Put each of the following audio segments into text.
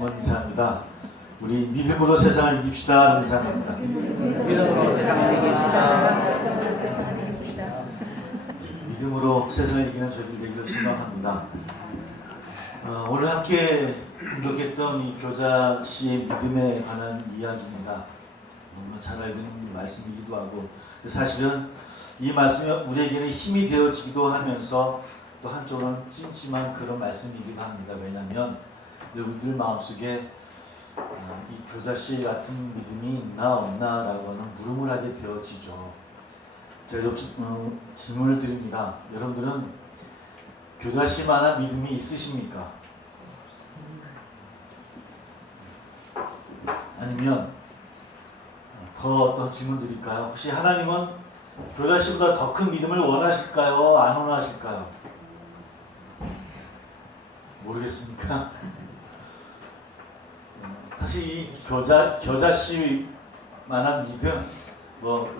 두번 인사합니다. 우리 믿음으로 세상을 이깁시다. 인사합니다. 믿음으로 세상을 이깁시다. 믿음으로 세상을 이기는 저희들 되기를 소망합니다. 오늘 함께 공독했던 이 교자 씨의 믿음에 관한 이야기입니다. 너무나 잘 알고 있는 말씀이기도 하고, 사실은 이 말씀이 우리에게는 힘이 되어지기도 하면서 또 한쪽으로는 찜찜한 그런 말씀이기도 합니다. 왜냐하면 우리들 마음속에 이 교자 씨 같은 믿음이 있나 없나 라고 하는 물음을 하게 되어지죠. 제가 질문을 드립니다. 여러분들은 교자 씨만한 믿음이 있으십니까? 아니면 더 어떤 질문 드릴까요? 혹시 하나님은 교자 씨보다 더 큰 믿음을 원하실까요? 안 원하실까요? 모르겠습니까? 사실 이 교자 씨만한 믿음,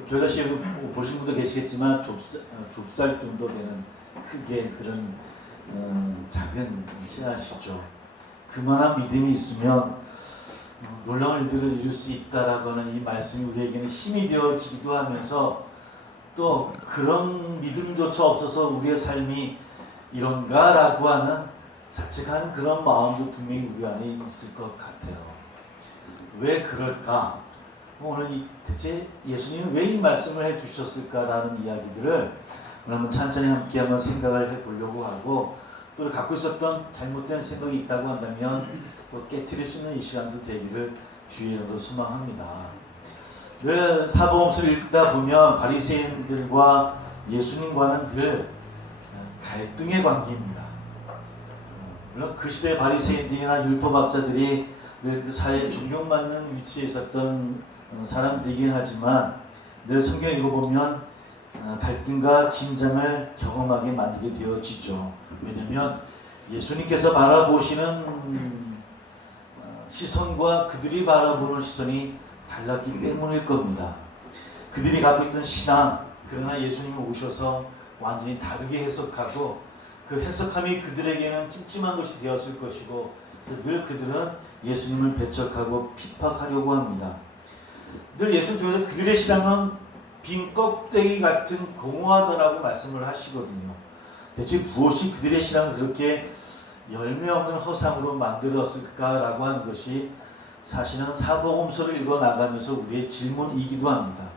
교자 씨 보신 분도 계시겠지만 좁쌀 정도 되는 크게 그런 작은 씨앗이죠. 그만한 믿음이 있으면 놀라운 일들을 이룰 수 있다라고 하는 이 말씀이 우리에게는 힘이 되어지기도 하면서, 또 그런 믿음조차 없어서 우리의 삶이 이런가라고 하는 자책하는 그런 마음도 분명히 우리 안에 있을 것 같아요. 왜 그럴까? 오늘 대체 예수님은 왜 이 말씀을 해주셨을까라는 이야기들을 한번 천천히 함께 한번 생각을 해보려고 하고, 또 갖고 있었던 잘못된 생각이 있다고 한다면 또 깨트릴 수 있는 이 시간도 되기를 주의 이름으로 소망합니다. 늘 사복음서를 읽다 보면 바리새인들과 예수님과는 늘 갈등의 관계입니다. 물론 그 시대 바리새인들이나 율법학자들이 늘 그 사회에 존경받는 위치에 있었던 사람들이긴 하지만, 늘 성경을 읽어보면 갈등과 긴장을 경험하게 만들게 되어지죠. 왜냐하면 예수님께서 바라보시는 시선과 그들이 바라보는 시선이 달랐기 때문일 겁니다. 그들이 갖고 있던 신앙, 그러나 예수님이 오셔서 완전히 다르게 해석하고, 그 해석함이 그들에게는 찜찜한 것이 되었을 것이고, 그래서 늘 그들은 예수님을 배척하고 핍박하려고 합니다. 늘 예수님 통해서 그들의 신앙은 빈 껍데기 같은 공허하다라고 말씀을 하시거든요. 대체 무엇이 그들의 신앙을 그렇게 열매 없는 허상으로 만들었을까라고 하는 것이 사실은 사복음서를 읽어나가면서 우리의 질문이기도 합니다.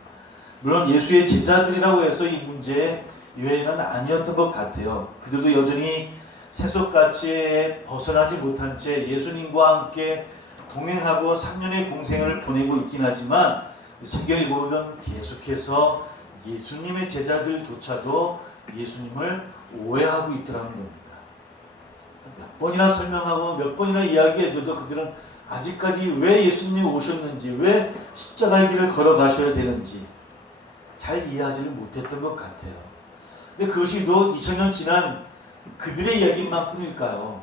물론 예수의 제자들이라고 해서 이 문제의 유해는 아니었던 것 같아요. 그들도 여전히 세속가치에 벗어나지 못한 채 예수님과 함께 동행하고 3년의 공생을 보내고 있긴 하지만, 성경을 읽어보면 계속해서 예수님의 제자들조차도 예수님을 오해하고 있더라는 겁니다. 몇 번이나 설명하고 몇 번이나 이야기해줘도 그들은 아직까지 왜 예수님이 오셨는지, 왜 십자가의 길을 걸어가셔야 되는지 잘 이해하지를 못했던 것 같아요. 근데 그것이 또 2000년 지난 그들의 이야기만 뿐일까요?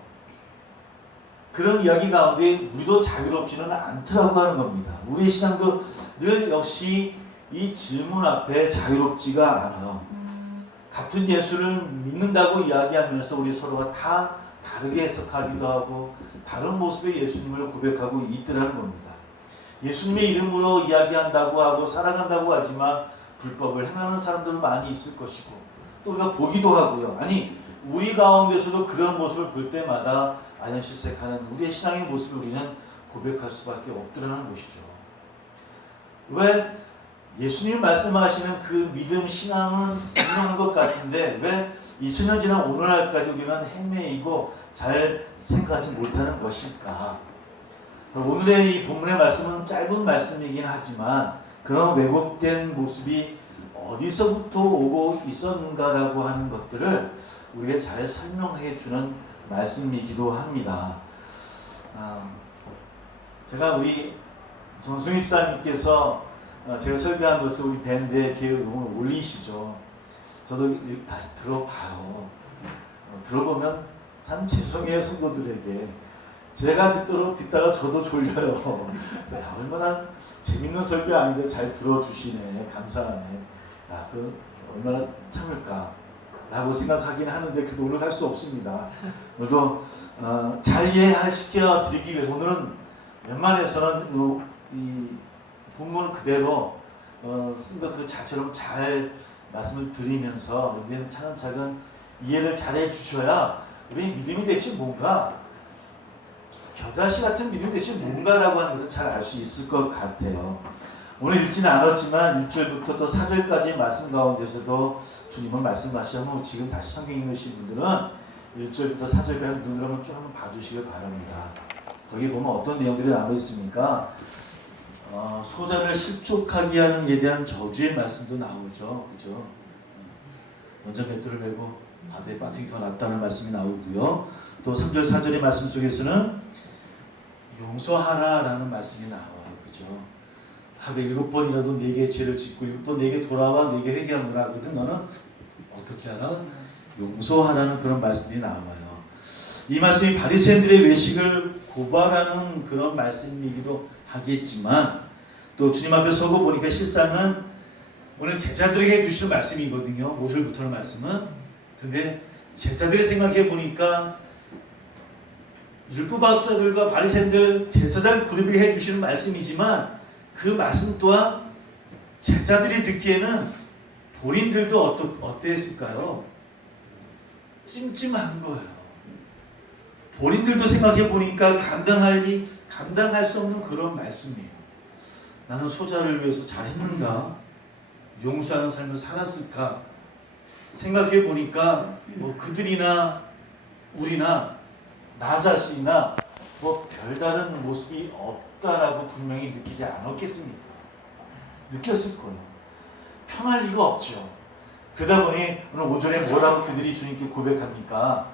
그런 이야기 가운데 우리도 자유롭지는 않더라고 하는 겁니다. 우리의 신앙도 늘 역시 이 질문 앞에 자유롭지가 않아요. 같은 예수를 믿는다고 이야기하면서 우리 서로가 다 다르게 해석하기도 하고 다른 모습의 예수님을 고백하고 있더라는 겁니다. 예수님의 이름으로 이야기한다고 하고 살아간다고 하지만 불법을 행하는 사람들 많이 있을 것이고, 또 우리가 보기도 하고요. 아니, 우리 가운데서도 그런 모습을 볼 때마다 아연실색하는 우리의 신앙의 모습을 우리는 고백할 수밖에 없더라는 것이죠. 왜 예수님 말씀하시는 그 믿음, 신앙은 분명한 것 같은데 왜 2000년 지난 오늘날까지 우리는 헤매이고 잘 생각하지 못하는 것일까? 오늘의 이 본문의 말씀은 짧은 말씀이긴 하지만 그런 왜곡된 모습이 어디서부터 오고 있었는가라고 하는 것들을 우리에게 잘 설명해 주는 말씀이기도 합니다. 제가 우리 정승희 사님께서 제가 설교한 것을 우리 밴드에 기획음을 올리시죠. 저도 다시 들어봐요. 들어보면 참 죄송해요, 성도들에게. 제가 듣다가 저도 졸려요. 얼마나 재밌는 설교 아닌데 잘 들어주시네. 감사하네. 그 얼마나 참을까. 라고 생각하긴 하는데 그래도 오늘 할 수 없습니다. 오늘도 잘 이해시켜 드리기 위해서 오늘은 웬만해서는 이 본문을 그대로 쓴 것 그 자체로 잘 말씀을 드리면서 우리는 차근차근 이해를 잘 해주셔야 우리 믿음이 대체 뭔가, 겨자씨 같은 믿음이 대체 뭔가라고 하는 것을 잘 알 수 있을 것 같아요. 오늘 읽지는 않았지만 1절부터 또 4절까지 말씀 가운데서도 주님은 말씀하시면 지금 다시 성경 읽으신 분들은 1절부터 4절까지 눈으로 한번 쭉 한번 봐주시길 바랍니다. 거기 보면 어떤 내용들이 남아 있습니까? 소자를 실족하게 하는 이에 대한 저주의 말씀도 나오죠. 그죠? 먼저 맷돌을 메고 바다에 빠뜨기 더 낫다는 말씀이 나오고요. 또 3절 4절의 말씀 속에서는 용서하라라는 말씀이 나와요. 그죠? 하루에 7번이라도 내게 죄를 짓고 7번 내게 돌아와 내게 회개하노라. 그러면 너는 어떻게 하라? 용서하라는 그런 말씀이 나와요. 이 말씀이 바리새인들의 외식을 고발하는 그런 말씀이기도 하겠지만 또 주님 앞에 서고 보니까 실상은 오늘 제자들에게 해주시는 말씀이거든요. 5절부터의 말씀은. 그런데 제자들이 생각해 보니까 율법학자들과 바리새인들 제사장 그룹에게 해주시는 말씀이지만 그 말씀 또한 제자들이 듣기에는 본인들도 어땠을까요? 찜찜한 거예요. 본인들도 생각해 보니까 감당할 수 없는 그런 말씀이에요. 나는 소자를 위해서 잘했는가? 용서하는 삶을 살았을까? 생각해 보니까 뭐 그들이나 우리나 나 자신이나 뭐 별다른 모습이 없다라고 분명히 느끼지 않았겠습니까? 느꼈을 거예요. 편할 리가 없죠. 그러다 보니 오늘 5절에 뭐라고 그들이 주님께 고백합니까?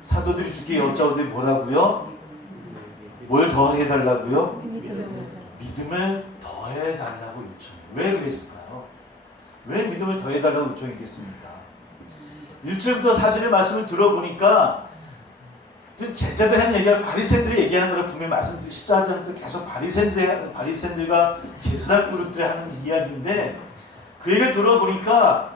사도들이 주께 여짜오되 뭐라고요? 뭘 더해달라고요? 믿음을 더해달라고 요청해요. 왜 그랬을까요? 왜 믿음을 더해달라고 요청했겠습니까? 1절부터 4절의 말씀을 들어보니까 제자들 한 얘기가 바리새인들이 얘기하는 거라 분명히 말씀드리고 14절부터 계속 바리새인들과 제사장 그룹들이 하는 이야기인데 그 얘기를 들어보니까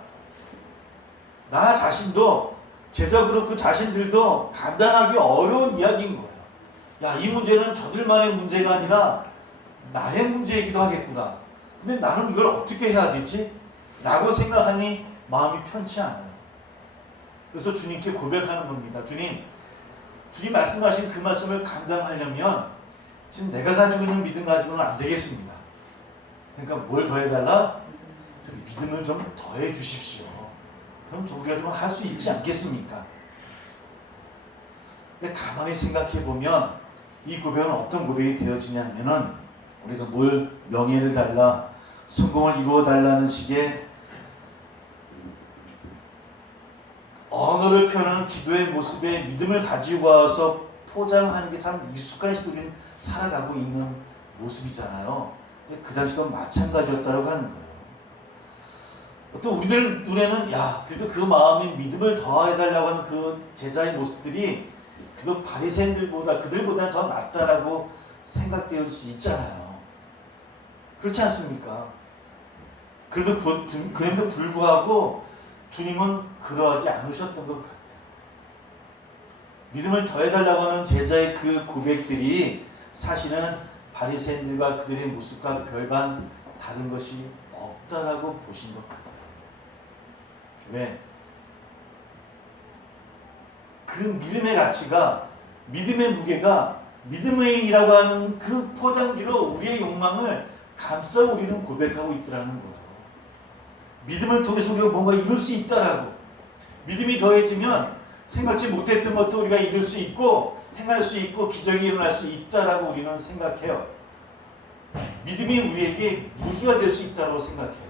나 자신도 제자 그룹 그 자신들도 감당하기 어려운 이야기인 거예요. 야, 이 문제는 저들만의 문제가 아니라 나의 문제이기도 하겠구나. 근데 나는 이걸 어떻게 해야 되지? 라고 생각하니 마음이 편치 않아요. 그래서 주님께 고백하는 겁니다. 주님 말씀하신 그 말씀을 감당하려면 지금 내가 가지고 있는 믿음 가지고는 안 되겠습니다. 그러니까 뭘 더해달라? 믿음을 좀 더해 주십시오. 그럼 우리가 좀 할 수 있지 않겠습니까? 근데 가만히 생각해 보면 이 고백은 어떤 고백이 되어지냐면은 우리가 뭘 명예를 달라, 성공을 이루어 달라는 식의 언어를 표현하는 기도의 모습에 믿음을 가지고 와서 포장하는 게 참 익숙한 시도인 살아가고 있는 모습이잖아요. 그 당시도 마찬가지였다고 하는 거예요. 또 우리들 눈에는 그래도 그 마음이 믿음을 더해달라고 하는 그 제자의 모습들이 그래도 바리새인들보다 그들보다 더 낫다라고 생각될 수 있잖아요. 그렇지 않습니까? 그럼에도 불구하고 주님은 그러하지 않으셨던 것 같아요. 믿음을 더해달라고 하는 제자의 그 고백들이 사실은 바리새인들과 그들의 모습과 별반 다른 것이 없다라고 보신 것 같아요. 왜? 그 믿음의 가치가, 믿음의 무게가 믿음이라고 하는 그 포장지로 우리의 욕망을 감싸 우리는 고백하고 있더라는 거예요. 믿음을 통해서 우리가 뭔가 이룰 수 있다라고. 믿음이 더해지면 생각지 못했던 것도 우리가 이룰 수 있고 행할 수 있고 기적이 일어날 수 있다라고 우리는 생각해요. 믿음이 우리에게 무기가 될 수 있다고 생각해요.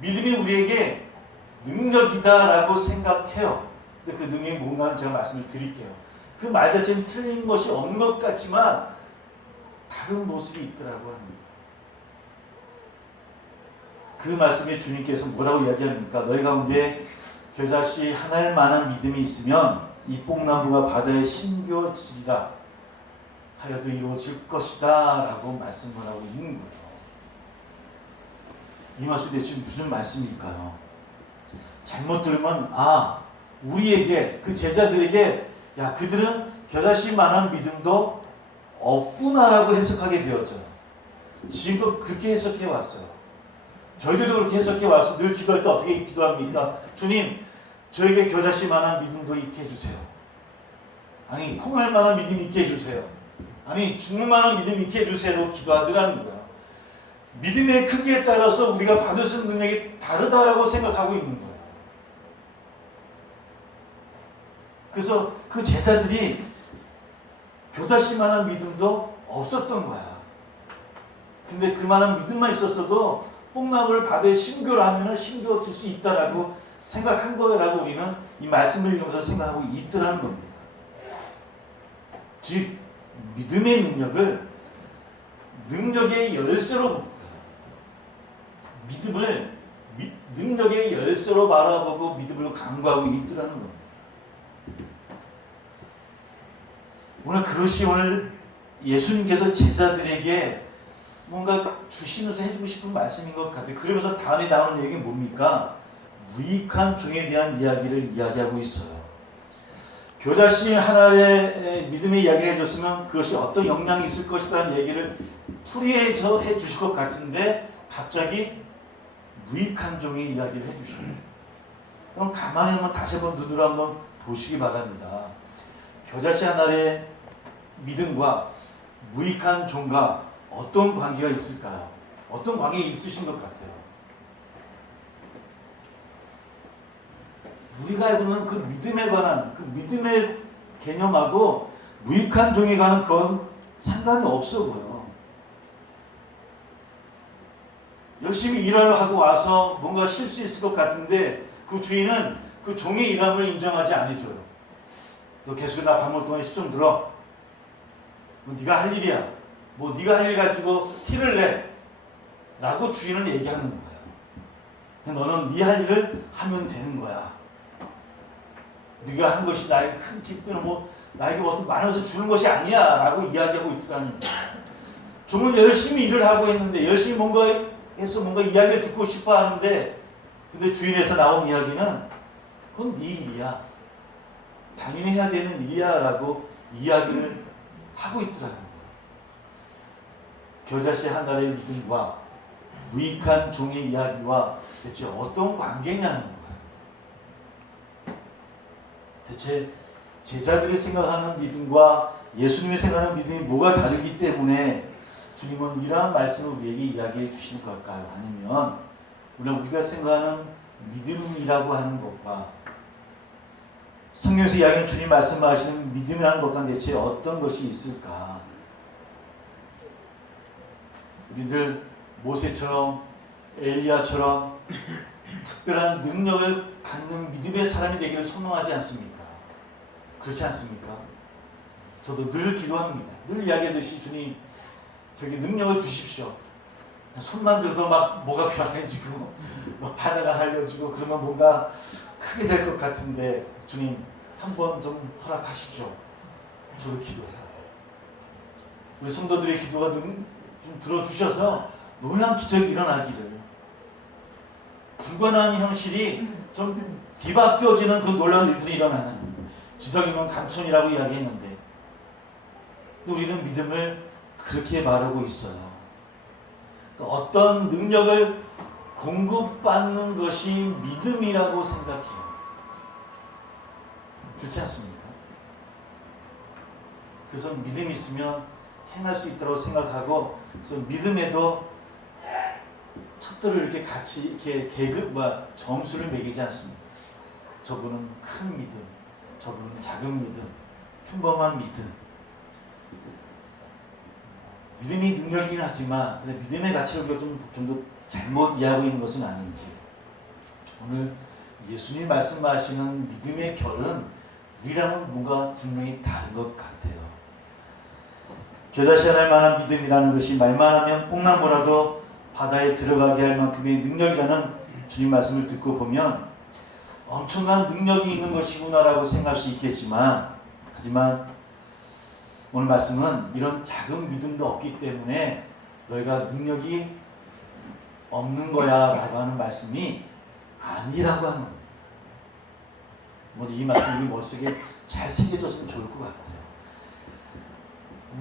믿음이 우리에게 능력이다라고 생각해요. 근데 그 능력이 뭔가는 제가 말씀을 드릴게요. 그 말 자체는 틀린 것이 없는 것 같지만 다른 모습이 있더라고 합니다. 그 말씀에 주님께서 뭐라고 이야기합니까? 너희 가운데 겨자씨 하나일 만한 믿음이 있으면 이 뽕나무가 바다에 심겨지리라 하여도 이루어질 것이다 라고 말씀을 하고 있는 거예요. 이 말씀이 대체 무슨 말씀일까요? 잘못 들으면 우리에게 그 제자들에게 야 그들은 겨자씨만한 믿음도 없구나라고 해석하게 되었죠. 지금껏 그렇게 해석해 왔어요. 저희들도 그렇게 해석해 와서 늘 기도할 때 어떻게 기도합니까? 주님 저에게 겨자씨만한 믿음도 있게 해주세요. 아니 콩알만한 믿음 있게 해주세요. 아니 죽을만한 믿음 있게 해주세요. 기도하더라는 거야. 믿음의 크기에 따라서 우리가 받을 수 있는 능력이 다르다라고 생각하고 있는 거예요. 그래서 그 제자들이 겨자씨만한 믿음도 없었던 거야. 근데 그만한 믿음만 있었어도 뽕나무를 바다에 심교를 하면 심겨질 수 있다라고 생각한 거라고 우리는 이 말씀을 읽으면서 생각하고 있더라는 겁니다. 즉 믿음의 능력을 능력의 열쇠로 봅니다. 믿음을 능력의 열쇠로 바라보고 믿음을 강구하고 있더라는 겁니다. 오늘 예수님께서 제자들에게 뭔가 주시면서 해주고 싶은 말씀인 것 같아요. 그러면서 다음에 나오는 얘기는 뭡니까? 무익한 종에 대한 이야기를 이야기하고 있어요. 겨자씨 하나의 믿음의 이야기를 해줬으면 그것이 어떤 영향이 있을 것이라는 얘기를 풀이해서 해주실 것 같은데 갑자기 무익한 종의 이야기를 해주셔요. 그럼 가만히 한번 다시 한번 눈으로 한번 보시기 바랍니다. 겨자씨 하나의 믿음과 무익한 종과 어떤 관계가 있을까요? 어떤 관계 있으신 것 같아요? 우리가 알고는 그 믿음에 관한 그 믿음의 개념하고 무익한 종에 관한 그건 상관이 없어 보여. 열심히 일을 하고 와서 뭔가 쉴 수 있을 것 같은데 그 주인은 그 종의 일함을 인정하지 않아줘요. 너 계속 나 밥 먹을 동안 휴 좀 들어. 네가 할 일이야. 네가 할 일 가지고 티를 내. 라고 주인은 얘기하는 거예요. 너는 네 할 일을 하면 되는 거야. 네가 한 것이 나에게 큰 기쁨, 나에게 어떤 많아서 주는 것이 아니야. 라고 이야기하고 있더라는 거예요. 종은 열심히 일을 하고 있는데, 열심히 뭔가 해서 뭔가 이야기를 듣고 싶어 하는데, 근데 주인에서 나온 이야기는, 그건 네 일이야. 당연히 해야 되는 일이야. 라고 이야기를 하고 있더라는 거예요. 겨자씨 하나의 믿음과 무익한 종의 이야기와 대체 어떤 관계냐는 거예요. 대체 제자들이 생각하는 믿음과 예수님이 생각하는 믿음이 뭐가 다르기 때문에 주님은 이러한 말씀을 우리에게 이야기해 주시는 걸까요? 아니면 우리가 생각하는 믿음이라고 하는 것과 성경에서 이야기하는 주님 말씀하시는 믿음이라는 것과 대체 어떤 것이 있을까? 우리들 모세처럼 엘리야처럼 특별한 능력을 갖는 믿음의 사람이 되기를 소망하지 않습니까? 그렇지 않습니까? 저도 늘 기도합니다. 늘 이야기하듯이 주님 저기 능력을 주십시오. 손만 들어도 막 뭐가 변해지고 막 바다가 갈려지고 그러면 뭔가 크게 될 것 같은데 주님 한번 좀 허락하시죠. 저도 기도해요. 우리 성도들의 기도가 좀 들어주셔서 놀라운 기적이 일어나기를, 불가능한 현실이 좀 뒤바뀌어지는 그 놀라운 일들이 일어나는, 지성이면 강촌이라고 이야기했는데 우리는 믿음을 그렇게 말하고 있어요. 그러니까 어떤 능력을 공급받는 것이 믿음이라고 생각해요. 그렇지 않습니까? 그래서 믿음이 있으면 행할 수 있다고 생각하고, 그래서 믿음에도 척도를 이렇게 같이 이렇게 점수를 매기지 않습니다. 저분은 큰 믿음, 저분은 작은 믿음, 평범한 믿음. 믿음이 능력이긴 하지만 근데 믿음의 가치를 우리가 좀 더 잘못 이해하고 있는 것은 아닌지, 오늘 예수님 말씀하시는 믿음의 결은 우리랑은 뭔가 분명히 다른 것 같아요. 겨자씨 하나일 만한 믿음이라는 것이 말만 하면 뽕나무라도 바다에 들어가게 할 만큼의 능력이라는 주님 말씀을 듣고 보면 엄청난 능력이 있는 것이구나라고 생각할 수 있겠지만, 하지만 오늘 말씀은 이런 작은 믿음도 없기 때문에 너희가 능력이 없는 거야 라고 하는 말씀이 아니라고 하는 겁니다. 이 말씀이 머릿속에 잘 새겨졌으면 좋을 것 같아요.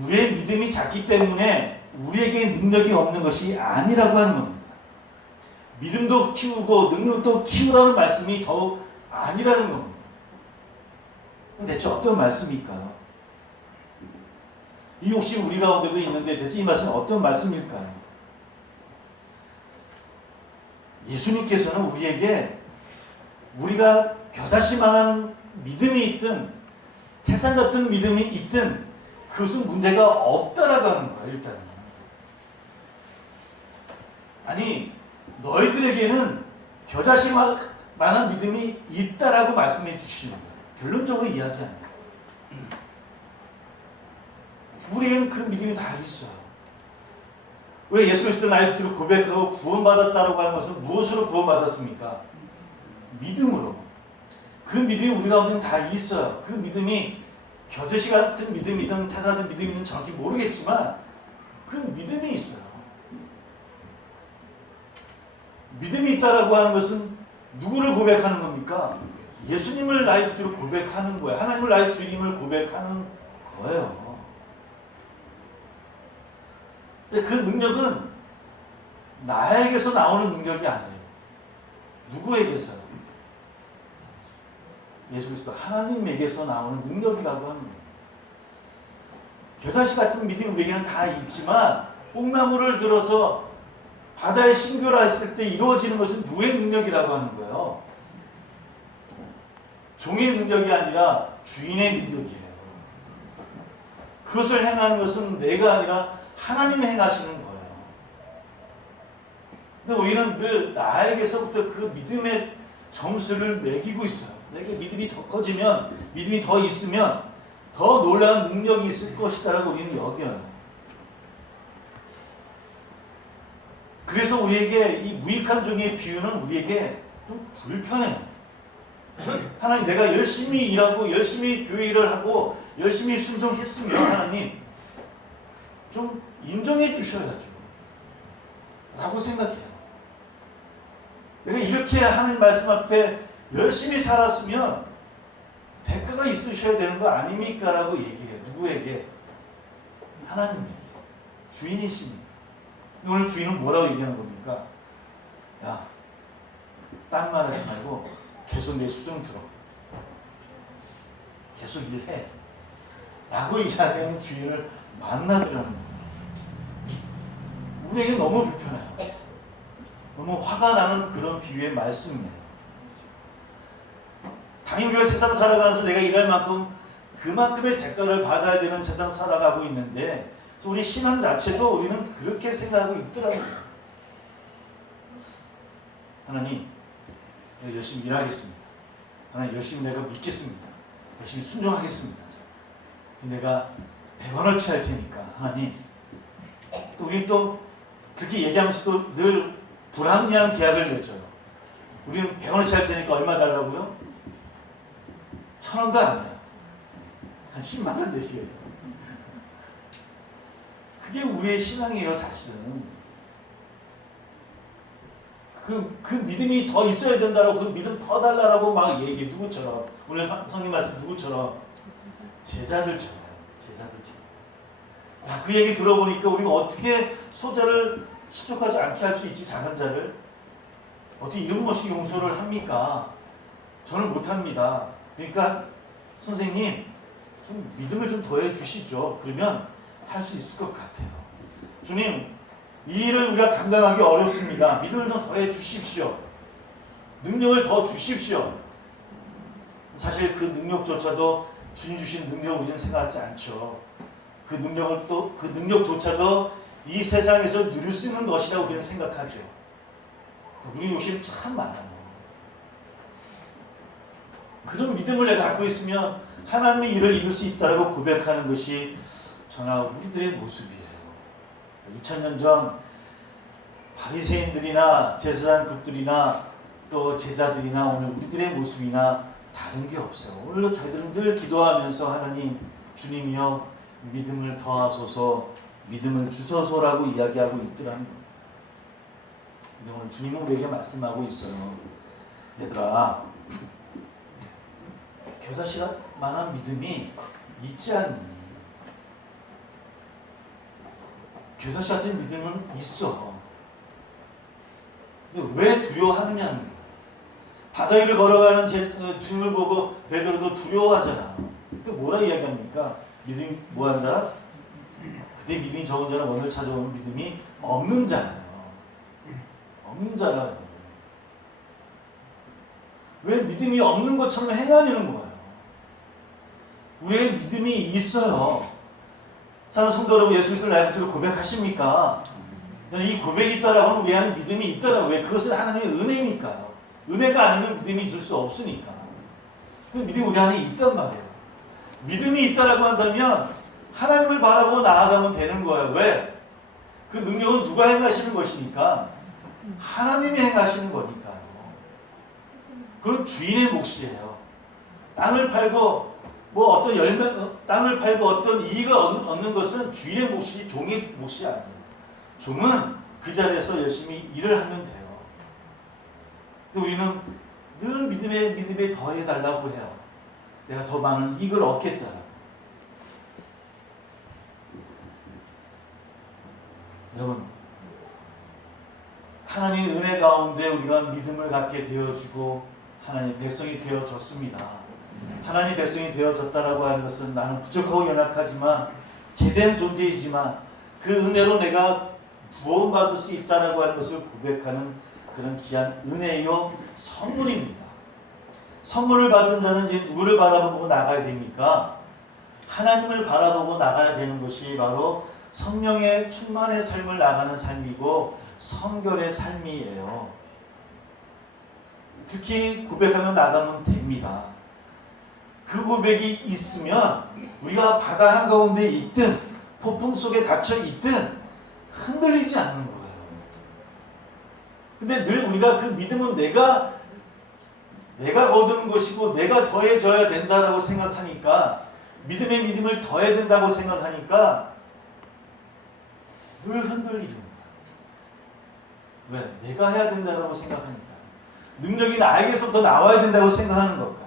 우리의 믿음이 작기 때문에 우리에게 능력이 없는 것이 아니라고 하는 겁니다. 믿음도 키우고 능력도 키우라는 말씀이 더욱 아니라는 겁니다. 대체 어떤 말씀일까요? 이 혹시 우리 가운데도 있는데 대체 이 말씀은 어떤 말씀일까요? 예수님께서는 우리에게 우리가 겨자씨만한 믿음이 있든 태산 같은 믿음이 있든 그것은 문제가 없다라고 하는 거야. 일단은 아니 너희들에게는 겨자씨만한 믿음이 있다라고 말씀해 주시는 거예요. 결론적으로 이야기하는 거예요. 우리에게는 그 믿음이 다 있어요. 왜 예수 그리스도 나의 죄를 고백하고 구원받았다라고 하는 것은 무엇으로 구원받았습니까? 믿음으로. 그 믿음이 우리 가운데는 다 있어요. 그 믿음이 겨자씨 같은 믿음이든 태사 같은 믿음이든 정확히 모르겠지만 그 믿음이 있어요. 믿음이 있다라고 하는 것은 누구를 고백하는 겁니까? 예수님을 나의 주로 고백하는 거예요. 하나님을 나의 주님을 고백하는 거예요. 근데 그 능력은 나에게서 나오는 능력이 아니에요. 누구에게서요? 예수 그리스도 하나님에게서 나오는 능력이라고 하는 거예요. 겨자씨 같은 믿음이 우리에게는 다 있지만 뽕나무를 들어서 바다에 신교라 했을 때 이루어지는 것은 누구의 능력이라고 하는 거예요? 종의 능력이 아니라 주인의 능력이에요. 그것을 행하는 것은 내가 아니라 하나님이 행하시는 거예요. 근데 우리는 늘 나에게서부터 그 믿음의 점수를 매기고 있어요. 내게 믿음이 더 커지면, 믿음이 더 있으면 더 놀라운 능력이 있을 것이다라고 우리는 여겨요. 그래서 우리에게 이 무익한 종의 비유는 우리에게 좀 불편해요. 하나님, 내가 열심히 일하고 열심히 교회 일을 하고 열심히 순종했으면 하나님 좀 인정해 주셔야죠 라고 생각해요. 내가 이렇게 하나님 말씀 앞에 열심히 살았으면 대가가 있으셔야 되는 거 아닙니까? 라고 얘기해요. 누구에게? 하나님에게. 주인이시니까. 오늘 주인은 뭐라고 얘기하는 겁니까? 야, 딴 말 하지 말고 계속 내 수정 들어. 계속 일해. 라고 이야기하는 주인을 만나더라는 거예요. 우리에게 너무 불편해요. 너무 화가 나는 그런 비유의 말씀이에요. 당연히 우리가 세상 살아가면서 내가 일할 만큼 그만큼의 대가를 받아야 되는 세상 살아가고 있는데, 그래서 우리 신앙 자체도 우리는 그렇게 생각하고 있더라고요. 하나님, 내가 열심히 일하겠습니다. 하나님, 열심히 내가 믿겠습니다. 열심히 순종하겠습니다. 내가 100원어치 할 테니까 하나님. 또 우리 또 그렇게 얘기하면서도 늘 불합리한 계약을 맺어요. 우리는 100원어치 할 테니까 얼마 달라고요? 1,000원도 아니야. 한 10만 원 내기예요. 그게 우리의 신앙이에요, 사실은. 그 믿음이 더 있어야 된다라고, 그 믿음 더 달라라고 막 얘기해. 누구처럼? 오늘 성경 말씀 누구처럼? 제자들처럼. 야, 그 얘기 들어보니까 우리가 어떻게 소자를 시족하지 않게 할 수 있지, 작은 자를? 어떻게 이런 것이 용서를 합니까? 저는 못합니다. 그러니까 선생님, 좀 믿음을 좀 더해 주시죠. 그러면 할 수 있을 것 같아요. 주님, 이 일을 우리가 감당하기 어렵습니다. 믿음을 좀 더해 주십시오. 능력을 더 주십시오. 사실 그 능력조차도 주님 주신 능력을 우리는 생각하지 않죠. 그 능력조차도 이 세상에서 누릴 수 있는 것이라고 우리는 생각하죠. 우리 욕심 참 많아요. 그런 믿음을 내가 갖고 있으면 하나님의 일을 이룰 수 있다고 고백하는 것이 저나 우리들의 모습이에요. 2000년 전 바리새인들이나 제사장급들이나 또 제자들이나 오늘 우리들의 모습이나 다른 게 없어요. 오늘도 저희들은 늘 기도하면서 하나님, 주님이여 믿음을 더하소서, 믿음을 주소서라고 이야기하고 있더라는 거예요. 근데 오늘 주님은 우리에게 말씀하고 있어요. 얘들아, 겨자씨가 만한 믿음이 있지 않니? 겨자씨 같은 믿음은 있어. 근데 왜 두려워하느냐는 거야. 바다 위를 걸어가는 주님을 보고 베드로도 두려워하잖아. 그 뭐라 이야기합니까? 믿음이 뭐하는 자라? 그때 믿음이 적은 자는 원을 찾아오는 믿음이 없는 자예요. 없는 자라. 왜 믿음이 없는 것처럼 행하려는 거예요? 우리의 믿음이 있어요. 사랑하는 성도 여러분, 예수 그리스도를 나의 구주로 고백하십니까? 이 고백이 있다라고 하면 우리 안에 믿음이 있다라고. 왜? 그것은 하나님의 은혜니까요. 은혜가 아니면 믿음이 있을 수 없으니까. 그 믿음이 우리 안에 있단 말이에요. 믿음이 있다라고 한다면 하나님을 바라보고 나아가면 되는 거예요. 왜? 그 능력은 누가 행하시는 것이니까? 하나님이 행하시는 거니까요. 그건 주인의 몫이에요. 땅을 팔고 뭐 어떤 땅을 팔고 어떤 이익을 얻는 것은 주인의 몫이지 종의 몫이 아니에요. 종은 그 자리에서 열심히 일을 하면 돼요. 근데 우리는 늘 믿음에 더해달라고 해요. 내가 더 많은 이익을 얻겠다라고. 여러분, 하나님의 은혜 가운데 우리가 믿음을 갖게 되어주고 하나님의 백성이 되어졌습니다. 하나님의 백성이 되어졌다라고 하는 것은 나는 부족하고 연약하지만 제대한 존재이지만 그 은혜로 내가 구원받을 수 있다라고 하는 것을 고백하는 그런 귀한 은혜요 선물입니다. 선물을 받은 자는 이제 누구를 바라보고 나가야 됩니까? 하나님을 바라보고 나가야 되는 것이 바로 성령의 충만의 삶을 나가는 삶이고 성결의 삶이에요. 그렇게 고백하며 나가면 됩니다. 그 고백이 있으면 우리가 바다 한가운데 있든 폭풍 속에 갇혀 있든 흔들리지 않는 거예요. 근데 늘 우리가 그 믿음은 내가 거두는 것이고 내가 더해져야 된다라고 생각하니까 믿음의 믿음을 더해야 된다고 생각하니까 늘 흔들리는 거예요. 왜? 내가 해야 된다고 생각하니까. 능력이 나에게서부터 나와야 된다고 생각하는 걸까요?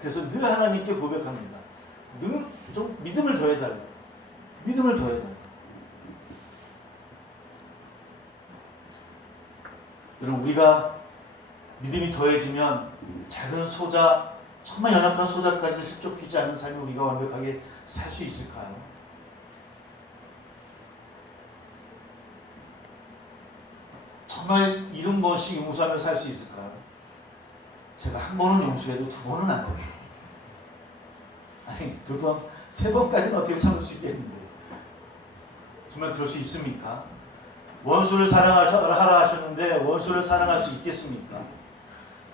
그래서 늘 하나님께 고백합니다. 좀 믿음을 더해달라. 믿음을 더해달라. 여러분, 우리가 믿음이 더해지면 작은 소자, 정말 연약한 소자까지 실족하지 않은 삶을 우리가 완벽하게 살 수 있을까요? 정말 70번씩 용서하며 살 수 있을까요? 제가 한 번은 용서해도 두 번은 안 돼요. 아니, 두 번, 세 번까지는 어떻게 참을 수 있겠는데. 정말 그럴 수 있습니까? 원수를 사랑하라 하셨는데 원수를 사랑할 수 있겠습니까?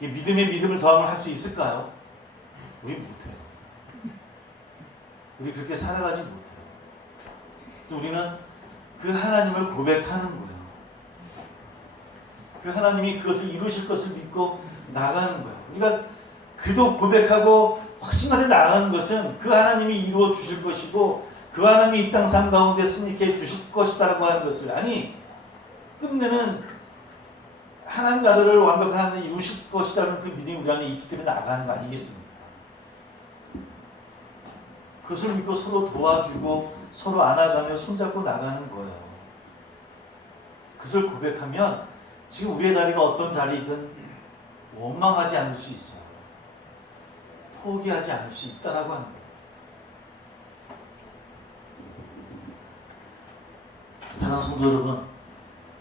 믿음의 믿음을 더하면 할 수 있을까요? 우리 못해요. 우리 그렇게 살아가지 못해요. 또 우리는 그 하나님을 고백하는 거예요. 그 하나님이 그것을 이루실 것을 믿고 나가는 거예요. 우리가 그래도 고백하고 확신하게 나가는 것은 그 하나님이 이루어 주실 것이고 그 하나님이 이 땅 삶 가운데 승리케 주실 것이다라고 하는 것을, 아니 끝내는 하나님 나라를 완벽한 하나님이 이루실 것이라는 그 믿음이 우리 안에 있기 때문에 나가는 거 아니겠습니까? 그것을 믿고 서로 도와주고 서로 안아가며 손잡고 나가는 거예요. 그것을 고백하면 지금 우리의 자리가 어떤 자리이든 원망하지 않을 수 있어요. 포기하지 않을 수 있다라고 하는 거예요. 사랑하는 성도 여러분,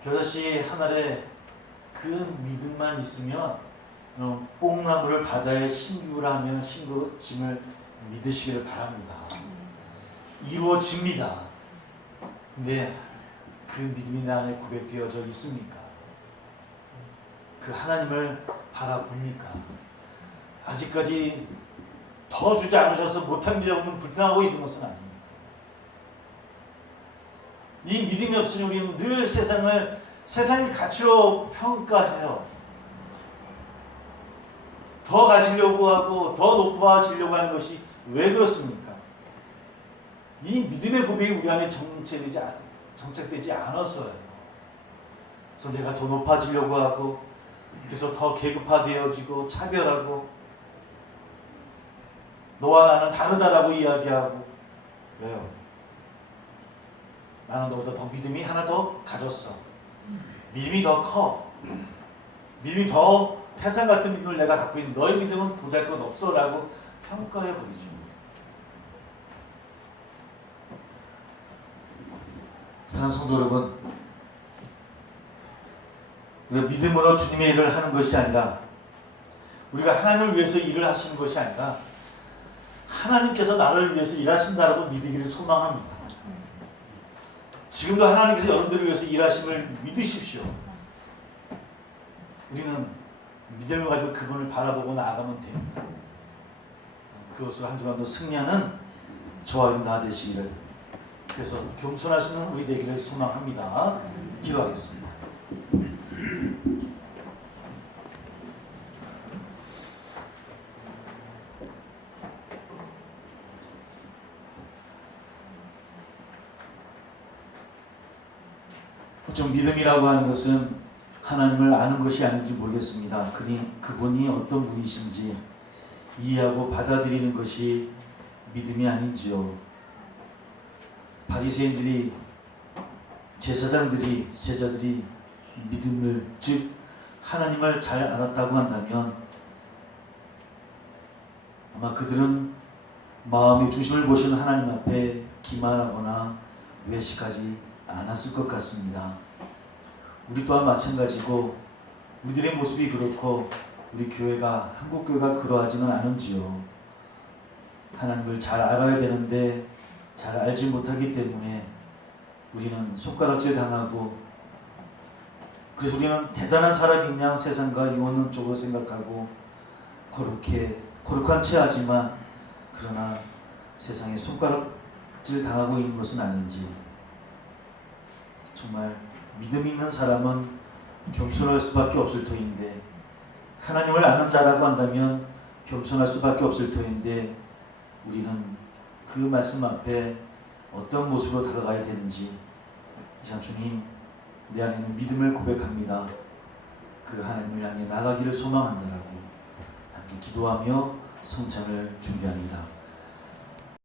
겨자씨 하늘에 그 믿음만 있으면 뽕나무를 바다에 신기우라면 신고짐을 믿으시기를 바랍니다. 이루어집니다. 근데 그 믿음이 내 안에 고백되어져 있습니까? 그 하나님을 바라봅니까? 아직까지 더 주지 않으셔서 못합니다. 좀 불평하고 있는 것은 아닙니까? 이 믿음이 없으니 우리는 늘 세상의 가치로 평가해요. 더 가지려고 하고 더 높아지려고 하는 것이 왜 그렇습니까? 이 믿음의 고백이 우리 안에 정착되지 않아서예요. 그래서 내가 더 높아지려고 하고 그래서 더 계급화되어지고 차별하고 너와 나는 다르다라고 이야기하고. 왜요? 나는 너보다 더 믿음이 하나 더 가졌어. 믿음이 더 커. 믿음이 더 태산 같은 믿음을 내가 갖고 있는 너의 믿음은 보잘것없어 라고 평가해 버리죠. 사랑하는 성도 여러분, 우리가 믿음으로 주님의 일을 하는 것이 아니라 우리가 하나님을 위해서 일을 하시는 것이 아니라 하나님께서 나를 위해서 일하신다라고 믿으기를 소망합니다. 지금도 하나님께서 여러분들을 위해서 일하심을 믿으십시오. 우리는 믿음을 가지고 그분을 바라보고 나아가면 됩니다. 그것으로 한 주간도 승리하는 저와 여러분 다 되시기를, 그래서 겸손할 수 있는 우리 되기를 소망합니다. 기도하겠습니다. 좀 믿음이라고 하는 것은 하나님을 아는 것이 아닌지 모르겠습니다. 그분이 어떤 분이신지 이해하고 받아들이는 것이 믿음이 아닌지요. 바리새인들이, 제사장들이, 제자들이 믿음을, 즉 하나님을 잘 알았다고 한다면 아마 그들은 마음의 중심을 보시는 하나님 앞에 기만하거나 외식하지 않았을 것 같습니다. 우리 또한 마찬가지고 우리들의 모습이 그렇고 우리 교회가, 한국교회가 그러하지는 않은지요. 하나님을 잘 알아야 되는데 잘 알지 못하기 때문에 우리는 손가락질 당하고, 그래서 우리는 대단한 사람인 양 세상과 이원론 쪽으로 생각하고 거룩한 채 하지만 그러나 세상에 손가락질 당하고 있는 것은 아닌지. 정말 믿음 있는 사람은 겸손할 수밖에 없을 터인데, 하나님을 아는 자라고 한다면 겸손할 수밖에 없을 터인데, 우리는 그 말씀 앞에 어떤 모습으로 다가가야 되는지 이 시간 주님, 내 안에 있는 믿음을 고백합니다. 그 하나님을 향해 나가기를 소망한다라고 함께 기도하며 성찬을 준비합니다.